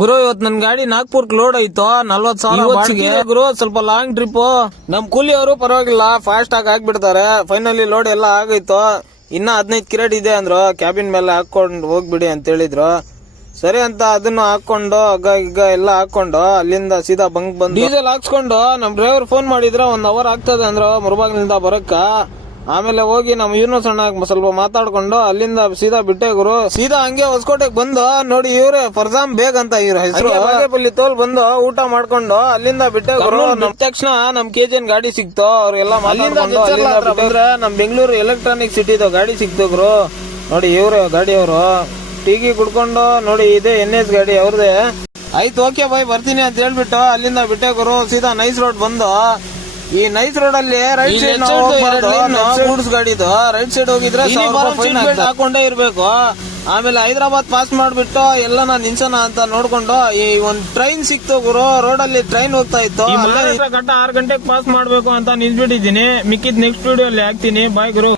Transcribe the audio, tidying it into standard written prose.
ಗುರು ಇವತ್ ನನ್ ಗಾಡಿ ನಾಗ್ಪುರ್ಕ್ ಲೋಡ್ ಆಯ್ತು 40,000 ಬಾಡಿಗೆ ಗುರು. ಸ್ವಲ್ಪ ಲಾಂಗ್ ಟ್ರಿಪ್. ನಮ್ ಕೂಲಿ ಅವರು ಪರವಾಗಿಲ್ಲ ಫಾಸ್ಟ್ ಆಗಿ ಹಾಕ್ಬಿಡ್ತಾರೆ. ಫೈನಲಿ ಲೋಡ್ ಎಲ್ಲ ಆಗೈತು. ಇನ್ನ 15 ಕಿರೇಟ್ ಇದೆ ಅಂದ್ರು. ಕ್ಯಾಬಿನ್ ಮೇಲೆ ಹಾಕೊಂಡು ಹೋಗ್ಬಿಡಿ ಅಂತ ಹೇಳಿದ್ರು. ಸರಿ ಅಂತ ಅದನ್ನು ಹಾಕೊಂಡು ಹಗ್ಗ ಗಿಗ್ಗ ಎಲ್ಲ ಹಾಕೊಂಡು ಅಲ್ಲಿಂದ ಸೀದಾ ಬಂಕ್ ಬಂದು ಡೀಸೆಲ್ ಹಾಕ್ಸ್ಕೊಂಡು ನಮ್ ಡ್ರೈವರ್ ಫೋನ್ ಮಾಡಿದ್ರೆ 1 ಅವರ್ ಆಗ್ತದೆ ಅಂದ್ರು ಮುರಬಾಗಿಲಿಂದ ಬರಕ್ಕ. ಆಮೇಲೆ ಹೋಗಿ ನಮ್ ಯೂನಸ್ ಅಣ್ಣ ಸ್ವಲ್ಪ ಮಾತಾಡ್ಕೊಂಡು ಅಲ್ಲಿಂದ ಸೀದಾ ಬಿಟ್ಟೆ ಗುರು. ಸೀದಾ ಹಂಗೆ ಹೊಸಕೋಟೆಗೆ ಬಂದು ನೋಡಿ ಇವ್ರೆ ಫರ್ಜಾಮ್ ಬೇಗ್ ಅಂತ ಇವ್ರ ಹೆಸರು ತೋಲ್ ಬಂದು ಊಟ ಮಾಡ್ಕೊಂಡು ಅಲ್ಲಿಂದ ಬಿಟ್ಟೆ ಗುರು. ನಮ್ ತಕ್ಷಣ ನಮ್ KGN ಗಾಡಿ ಸಿಕ್ತು. ಅವ್ರೆಲ್ಲ ಬಂದ್ರೆ ನಮ್ ಬೆಂಗಳೂರು ಎಲೆಕ್ಟ್ರಾನಿಕ್ ಸಿಟಿದು ಗಾಡಿ ಸಿಕ್ತು ಗುರು. ನೋಡಿ ಇವ್ರೆ ಗಾಡಿ ಅವರು ಟೀಗಿ ಕುಡ್ಕೊಂಡು ನೋಡಿ ಇದೆ NS ಗಾಡಿ ಅವ್ರದೇ. ಆಯ್ತು ಓಕೆ ಬಾಯ್ ಬರ್ತೀನಿ ಅಂತ ಹೇಳ್ಬಿಟ್ಟು ಅಲ್ಲಿಂದ ಬಿಟ್ಟೆ ಗುರು. ಸೀದಾ ನೈಸ್ ರೋಡ್ ಬಂದು ಈ ನೈಸ್ ರೋಡ್ ಅಲ್ಲಿ ರೈಟ್ ಸೈಡ್ ಗೂಡ್ಸ್ ಗಾಡಿದು ರೈಟ್ ಸೈಡ್ ಹೋಗಿದ್ರೆ ಹಾಕೊಂಡೇ ಇರ್ಬೇಕು. ಆಮೇಲೆ ಹೈದರಾಬಾದ್ ಪಾಸ್ ಮಾಡ್ಬಿಟ್ಟು ಎಲ್ಲ ನಾನು ನಿಲ್ಸೋಣ ಅಂತ ನೋಡ್ಕೊಂಡು ಈ ಒಂದ್ ಟ್ರೈನ್ ಸಿಕ್ತು ಗುರು. ರೋಡ್ ಅಲ್ಲಿ ಟ್ರೈನ್ ಹೋಗ್ತಾ ಇತ್ತು. ಕಟ್ಟ 6 ಗಂಟೆಗೆ ಪಾಸ್ ಮಾಡ್ಬೇಕು ಅಂತ ನಿಲ್ಸ್ಬಿಟ್ಟಿದ್ದೀನಿ. ಮಿಕ್ಕಿದ್ ನೆಕ್ಸ್ಟ್ ವಿಡಿಯೋ ಅಲ್ಲಿ ಹಾಕ್ತೀನಿ. ಬಾಯ್ ಗುರು.